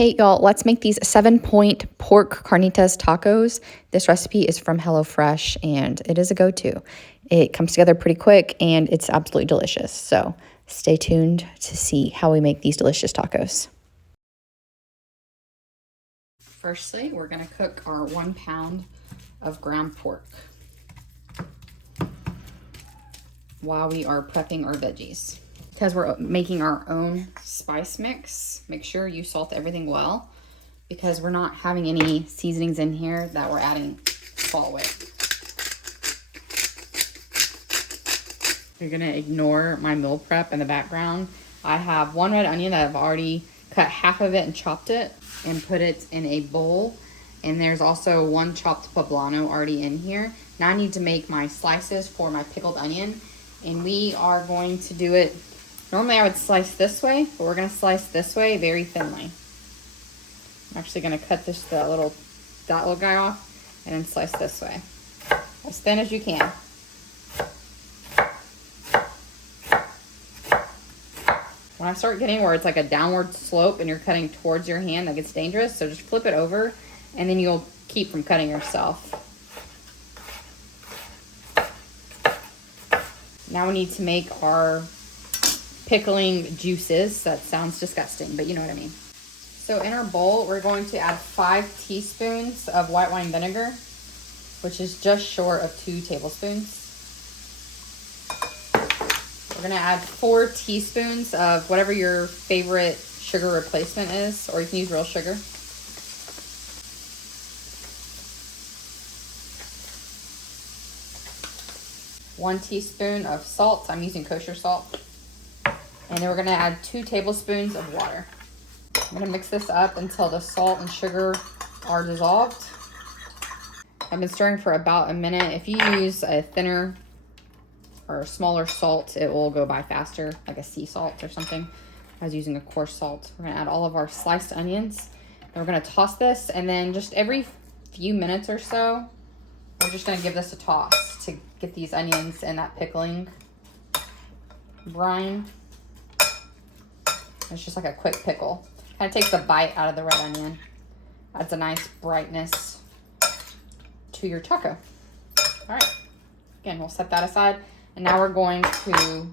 Hey y'all, let's make these 7-point pork carnitas tacos. This recipe is from HelloFresh and it is a go-to. It comes together pretty quick and it's absolutely delicious. So stay tuned to see how we make these delicious tacos. Firstly, we're gonna cook our 1 pound of ground pork while we are prepping our veggies. Because we're making our own spice mix, make sure you salt everything well because we're not having any seasonings in here that we're adding salt with. You're gonna ignore my meal prep in the background. I have 1 red onion that I've already cut half of it and chopped it and put it in a bowl. And there's also 1 chopped poblano already in here. Now I need to make my slices for my pickled onion. And we are going to do it. Normally I would slice this way, but we're gonna slice this way very thinly. I'm actually gonna cut that little guy off and then slice this way. As thin as you can. When I start getting where it's like a downward slope and you're cutting towards your hand, that gets dangerous. So just flip it over and then you'll keep from cutting yourself. Now we need to make our pickling juices. That sounds disgusting, but you know what I mean. So in our bowl, we're going to add 5 teaspoons of white wine vinegar, which is just short of 2 tablespoons. We're gonna add 4 teaspoons of whatever your favorite sugar replacement is, or you can use real sugar. One teaspoon of salt. I'm using kosher salt. And then we're gonna add 2 tablespoons of water. I'm gonna mix this up until the salt and sugar are dissolved. I've been stirring for about a minute. If you use a thinner or a smaller salt, it will go by faster, like a sea salt or something. I was using a coarse salt. We're gonna add all of our sliced onions. And we're gonna toss this, and then just every few minutes or so, we're just gonna give this a toss to get these onions in that pickling brine. It's just like a quick pickle. Kind of takes the bite out of the red onion. Adds a nice brightness to your taco. All right, again, we'll set that aside. And now we're going to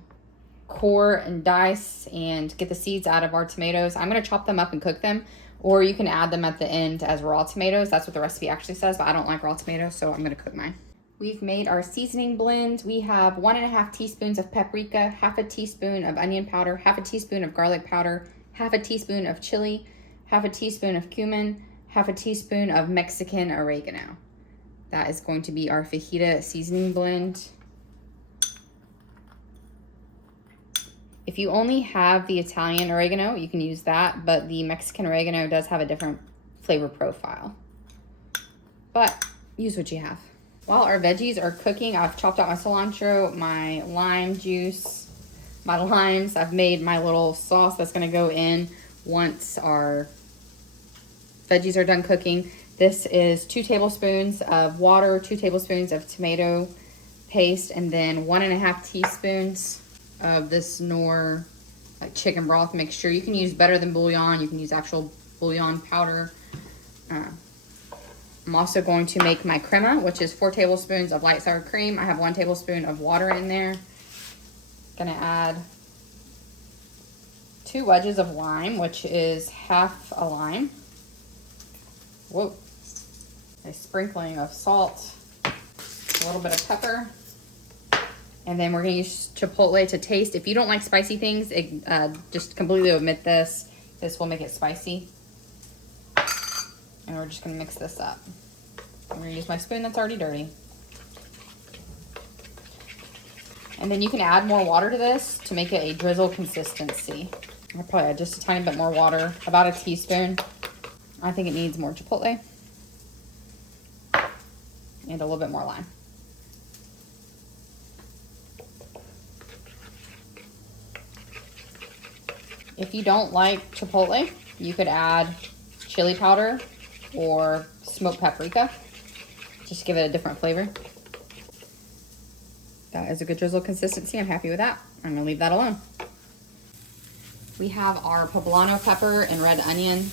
core and dice and get the seeds out of our tomatoes. I'm gonna chop them up and cook them, or you can add them at the end as raw tomatoes. That's what the recipe actually says, but I don't like raw tomatoes, so I'm gonna cook mine. We've made our seasoning blend. We have 1.5 teaspoons of paprika, half a teaspoon of onion powder, half a teaspoon of garlic powder, half a teaspoon of chili, half a teaspoon of cumin, half a teaspoon of Mexican oregano. That is going to be our fajita seasoning blend. If you only have the Italian oregano, you can use that, but the Mexican oregano does have a different flavor profile. But use what you have. While our veggies are cooking, I've chopped out my cilantro, my lime juice, my limes. I've made my little sauce that's gonna go in once our veggies are done cooking. This is 2 tablespoons of water, 2 tablespoons of tomato paste, and then 1.5 teaspoons of this Knorr like chicken broth mixture. You can use better than bouillon. You can use actual bouillon powder. I'm also going to make my crema, which is 4 tablespoons of light sour cream. I have 1 tablespoon of water in there. Gonna add 2 wedges of lime, which is half a lime. Whoa. A sprinkling of salt, a little bit of pepper. And then we're gonna use chipotle to taste. If you don't like spicy things, just completely omit this. This will make it spicy. And we're just gonna mix this up. I'm gonna use my spoon that's already dirty. And then you can add more water to this to make it a drizzle consistency. I'll probably add just a tiny bit more water, about a teaspoon. I think it needs more chipotle. And a little bit more lime. If you don't like chipotle, you could add chili powder or smoked paprika. Just give it a different flavor. That is a good drizzle consistency. I'm happy with that. I'm gonna leave that alone. We have our poblano pepper and red onion.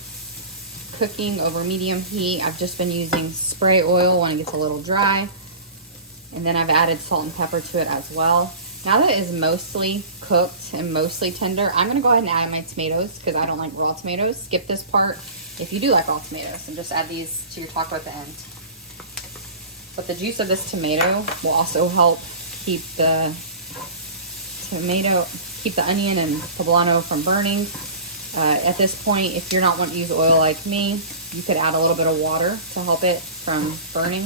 cooking over medium heat. I've just been using spray oil when it gets a little dry. And then I've added salt and pepper to it as well. Now that it is mostly cooked and mostly tender, I'm going to go ahead and add my tomatoes because I don't like raw tomatoes. Skip this part if you do like raw tomatoes, and just add these to your taco at the end. But the juice of this tomato will also help keep the onion and poblano from burning. At this point, if you're not wanting to use oil like me, you could add a little bit of water to help it from burning.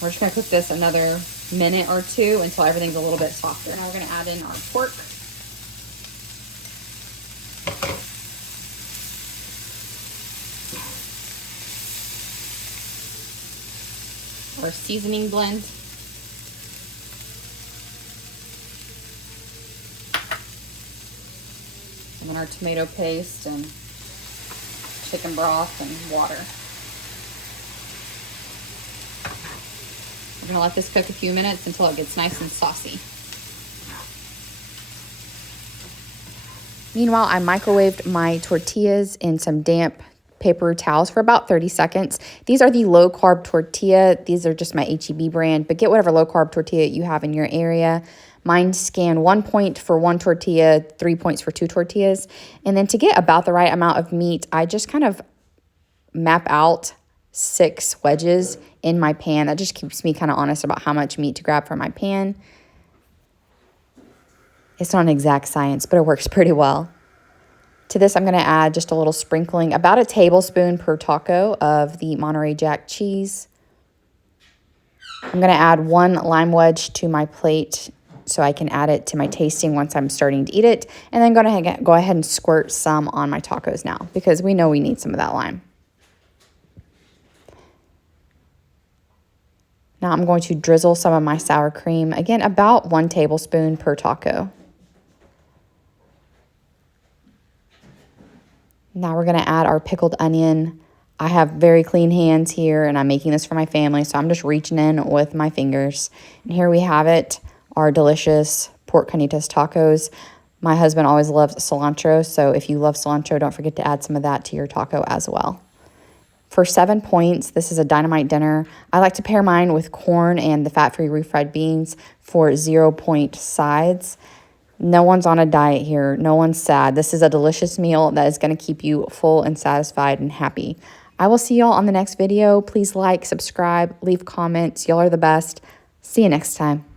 We're just going to cook this another minute or two until everything's a little bit softer. Now we're going to add in our pork. Our seasoning blend. And then our tomato paste and chicken broth and water. We're gonna let this cook a few minutes until it gets nice and saucy. Meanwhile, I microwaved my tortillas in some damp paper towels for about 30 seconds. These are the low carb tortilla. These are just my HEB brand, but get whatever low carb tortilla you have in your area. Mine scan 1 point for 1 tortilla, 3 points for 2 tortillas. And then to get about the right amount of meat, I just kind of map out 6 wedges in my pan. That just keeps me kind of honest about how much meat to grab from my pan. It's not an exact science, but it works pretty well. To this, I'm going to add just a little sprinkling, about a tablespoon per taco of the Monterey Jack cheese. I'm going to add 1 lime wedge to my plate so I can add it to my tasting once I'm starting to eat it. And then go ahead and squirt some on my tacos now because we know we need some of that lime. Now I'm going to drizzle some of my sour cream. Again, about 1 tablespoon per taco. Now we're going to add our pickled onion. I have very clean hands here, and I'm making this for my family, so I'm just reaching in with my fingers. And here we have it, our delicious pork carnitas tacos. My husband always loves cilantro, so if you love cilantro, don't forget to add some of that to your taco as well. For 7 points, this is a dynamite dinner. I like to pair mine with corn and the fat-free refried beans for 0 point sides. No one's on a diet here. No one's sad. This is a delicious meal that is going to keep you full and satisfied and happy. I will see y'all on the next video. Please like, subscribe, leave comments. Y'all are the best. See you next time.